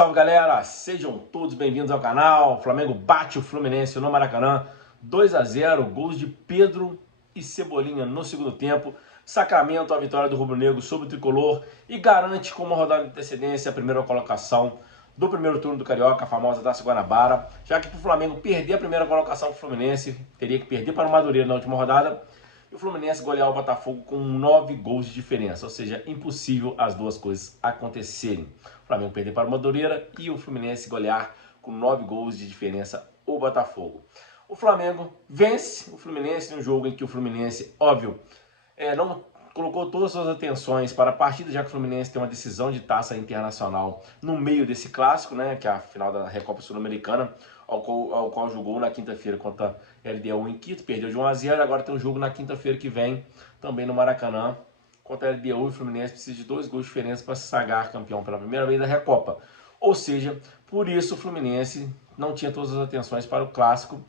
salve galera, sejam todos bem-vindos ao canal. O Flamengo bate o Fluminense no Maracanã, 2 a 0, gols de Pedro e Cebolinha no segundo tempo. Sacramento a vitória do rubro-negro sobre o tricolor e garante com uma rodada de antecedência a primeira colocação do primeiro turno do Carioca, a famosa Taça Guanabara, já que para o Flamengo perder a primeira colocação para o Fluminense, teria que perder para o Madureira na última rodada, e o Fluminense golear o Botafogo com 9 gols de diferença, ou seja, impossível as duas coisas acontecerem. O Flamengo perder para o Madureira e o Fluminense golear com 9 gols de diferença o Botafogo. O Flamengo vence o Fluminense num jogo em que o Fluminense, óbvio, não colocou todas as suas atenções para a partida, já que o Fluminense tem uma decisão de taça internacional no meio desse clássico, né, que é a final da Recopa Sul-Americana, ao qual jogou na quinta-feira contra a LDU em Quito, perdeu de 1 a 0, agora tem um jogo na quinta-feira que vem, também no Maracanã, contra a LDU, e o Fluminense precisa de 2 gols de diferença para se sagrar campeão pela primeira vez da Recopa. Ou seja, por isso o Fluminense não tinha todas as atenções para o clássico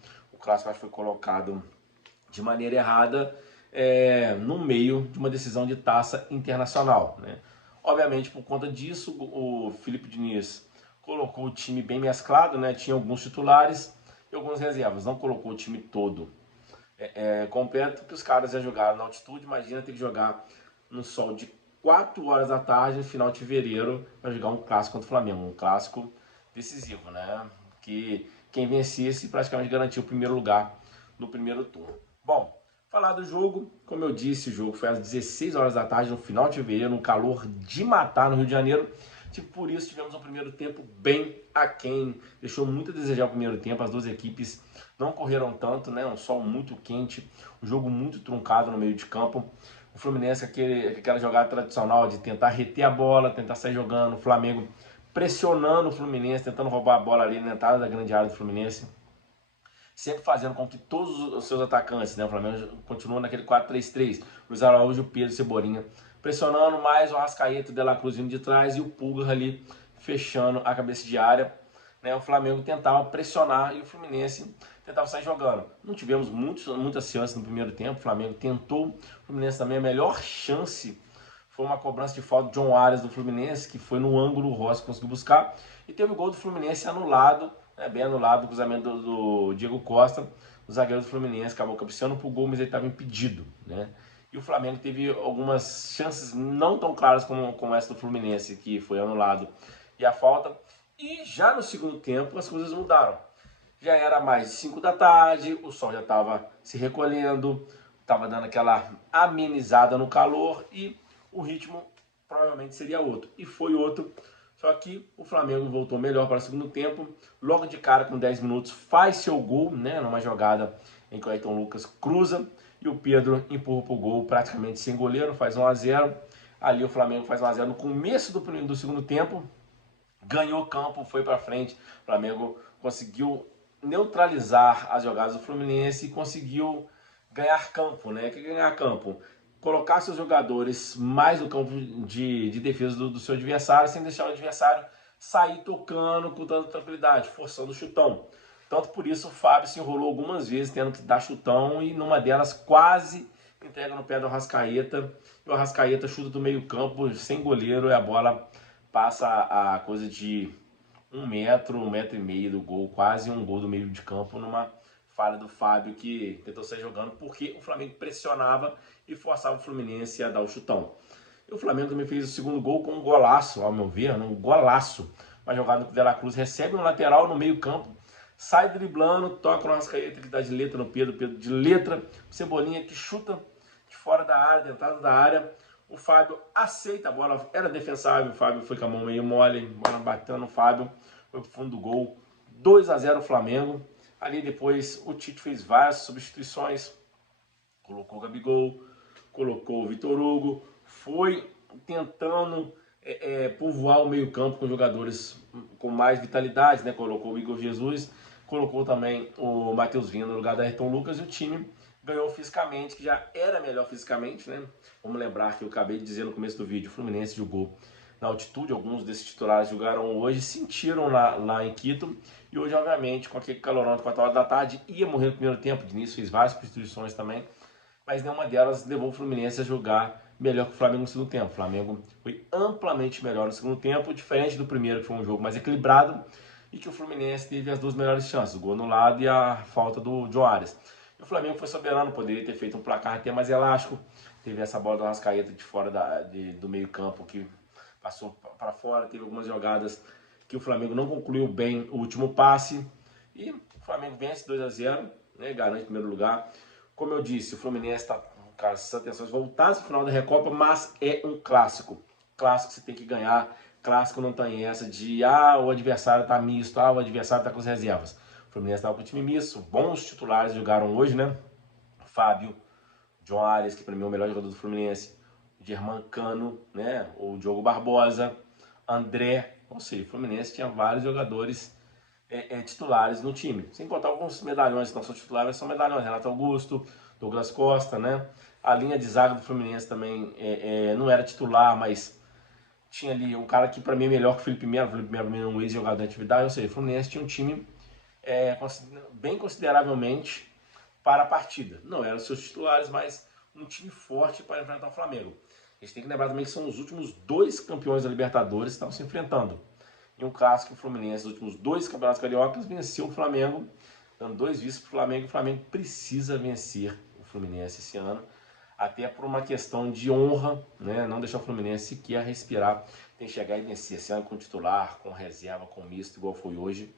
acho que foi colocado de maneira errada, no meio de uma decisão de taça internacional, né? Obviamente, por conta disso, o Felipe Diniz colocou o time bem mesclado, né? Tinha alguns titulares e algumas reservas, não colocou o time todo completo, que os caras já jogaram na altitude. Imagina ter que jogar no sol de 4 horas da tarde, no final de fevereiro, para jogar um clássico contra o Flamengo, um clássico decisivo, né? Que quem vencesse praticamente garantiu o primeiro lugar no primeiro turno. Bom, falar do jogo, como eu disse, o jogo foi às 16 horas da tarde, no final de fevereiro, um calor de matar no Rio de Janeiro. Por isso tivemos um primeiro tempo bem aquém, deixou muito a desejar o primeiro tempo, as duas equipes não correram tanto, né? Um sol muito quente, um jogo muito truncado no meio de campo. O Fluminense, aquela jogada tradicional de tentar reter a bola, tentar sair jogando, o Flamengo pressionando o Fluminense, tentando roubar a bola ali na entrada da grande área do Fluminense, sempre fazendo com que todos os seus atacantes, né, o Flamengo continua naquele 4-3-3, Luiz Araújo, Pedro, Cebolinha, pressionando mais o Arrascaeta, o De La Cruz vindo de trás e o Pulgar ali fechando a cabeça de área, né? O Flamengo tentava pressionar e o Fluminense tentava sair jogando. Não tivemos muitas chances no primeiro tempo, o Flamengo tentou, o Fluminense também, a melhor chance foi uma cobrança de falta de John Arias do Fluminense, que foi no ângulo, o Rossi conseguiu buscar, e teve o gol do Fluminense anulado, bem anulado, o cruzamento do Diego Costa, o zagueiro do Fluminense acabou cabeceando pro gol, mas ele estava impedido, né? E o Flamengo teve algumas chances não tão claras como essa do Fluminense, que foi anulado, e a falta. E já no segundo tempo as coisas mudaram. Já era mais de 5 da tarde, o sol já estava se recolhendo, estava dando aquela amenizada no calor e o ritmo provavelmente seria outro. E foi outro. Só que o Flamengo voltou melhor para o segundo tempo. Logo de cara, com 10 minutos, faz seu gol, né? Numa jogada em que o Ayrton Lucas cruza e o Pedro empurra para o gol praticamente sem goleiro, faz 1 a 0. Ali o Flamengo faz 1 a 0 no começo do segundo tempo. Ganhou campo, foi para frente. O Flamengo conseguiu neutralizar as jogadas do Fluminense e conseguiu ganhar campo, né? Que ganhar campo? Colocar seus jogadores mais no campo de defesa do seu adversário, sem deixar o adversário sair tocando com tanta tranquilidade, forçando o chutão. Tanto por isso o Fábio se enrolou algumas vezes, tendo que dar chutão, e numa delas quase entrega no pé do Arrascaeta, e o Arrascaeta chuta do meio campo, sem goleiro, e a bola passa a coisa de 1 metro, 1,5 metro do gol, quase um gol do meio de campo, numa falha do Fábio, que tentou sair jogando porque o Flamengo pressionava e forçava o Fluminense a dar o chutão. E o Flamengo também fez o segundo gol com um golaço, ao meu ver, um golaço. Uma jogada que o De La Cruz recebe um lateral no meio campo, sai driblando, toca no Arrascaeta, que dá de letra no Pedro de letra, o Cebolinha que chuta de fora da área, de entrada da área. O Fábio aceita a bola, era defensável, o Fábio foi com a mão meio mole, bola batendo no Fábio, foi pro fundo do gol, 2 a 0 o Flamengo. Ali depois o Tite fez várias substituições, colocou o Gabigol, colocou o Vitor Hugo, foi tentando povoar o meio campo com jogadores com mais vitalidade, né? Colocou o Igor Jesus, colocou também o Matheus Vinha no lugar da Ayrton Lucas, e o time ganhou fisicamente, que já era melhor fisicamente, né? Vamos lembrar que eu acabei de dizer no começo do vídeo, o Fluminense jogou na altitude, alguns desses titulares jogaram hoje, sentiram lá em Quito, e hoje, obviamente, com aquele calorão de 4 horas da tarde, ia morrer no primeiro tempo. Diniz fez várias substituições também, mas nenhuma delas levou o Fluminense a jogar melhor que o Flamengo no segundo tempo. O Flamengo foi amplamente melhor no segundo tempo, diferente do primeiro, que foi um jogo mais equilibrado, e que o Fluminense teve as duas melhores chances, o gol anulado e a falta do John Arias. E o Flamengo foi soberano, poderia ter feito um placar até mais elástico, teve essa bola do Arrascaeta de fora do meio campo, que passou para fora, teve algumas jogadas que o Flamengo não concluiu bem o último passe, e o Flamengo vence 2-0, né, garante o primeiro lugar. Como eu disse, o Fluminense está com as atenções voltadas no final da Recopa, mas é um clássico. Clássico você tem que ganhar, clássico não tem essa de o adversário está misto, o adversário está com as reservas. O Fluminense estava com o time misto, bons titulares jogaram hoje, né? Fábio, John Arias, que para mim é o melhor jogador do Fluminense, Germancano, né? O Diogo Barbosa, André, ou seja, o Fluminense tinha vários jogadores titulares no time. Sem contar alguns medalhões que não são titulares, mas são medalhões. Renato Augusto, Douglas Costa, né? A linha de zaga do Fluminense também não era titular, mas tinha ali um cara que para mim é melhor que o Felipe Melo. O Felipe Melo é um ex-jogador de atividade, ou seja, o Fluminense tinha um time bem consideravelmente para a partida. Não eram seus titulares, mas um time forte para enfrentar o Flamengo. A gente tem que lembrar também que são os últimos 2 campeões da Libertadores que estão se enfrentando. Em um clássico, o Fluminense, nos últimos 2 campeonatos cariocas, venceu o Flamengo, dando 2 vices para o Flamengo. O Flamengo precisa vencer o Fluminense esse ano, até por uma questão de honra, né? Não deixar o Fluminense sequer respirar. Tem que chegar e vencer, esse ano com titular, com reserva, com misto, igual foi hoje.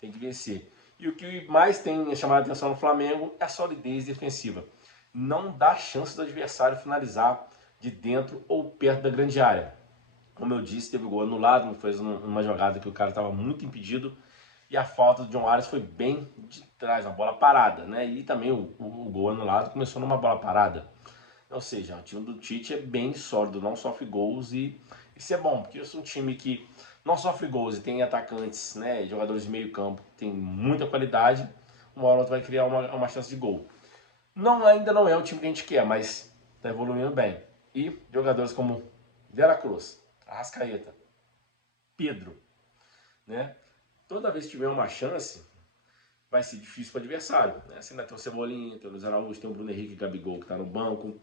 Tem que vencer. E o que mais tem chamado a atenção no Flamengo é a solidez defensiva. Não dá chance do adversário finalizar de dentro ou perto da grande área. Como eu disse, teve o gol anulado, fez uma jogada que o cara estava muito impedido, e a falta do John Arias foi bem de trás, uma bola parada, né? E também o gol anulado começou numa bola parada. Ou seja, o time do Tite é bem sólido, não sofre gols, e isso é bom, porque eu sou um time que não sofre gols e tem atacantes, né, jogadores de meio campo, tem muita qualidade, uma hora ou outra vai criar uma chance de gol. Ainda não é o time que a gente quer, mas está evoluindo bem. E jogadores como Vera Cruz, Arrascaeta, Pedro, né? Toda vez que tiver uma chance, vai ser difícil para o adversário, né? Você ainda tem o Cebolinha, tem o Luiz Araújo, tem o Bruno Henrique e Gabigol que está no banco.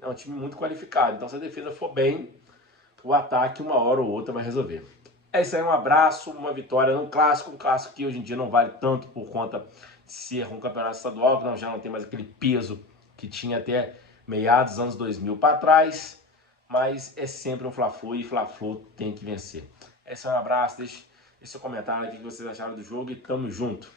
É um time muito qualificado. Então, se a defesa for bem, o ataque uma hora ou outra vai resolver. É isso aí, um abraço, uma vitória no clássico, um clássico que hoje em dia não vale tanto por conta de ser um campeonato estadual, que já não tem mais aquele peso que tinha até meados dos anos 2000 para trás, mas é sempre um Fla-Flu e Fla-Flu tem que vencer. É isso aí, um abraço, deixe seu comentário aqui o que vocês acharam do jogo e tamo junto.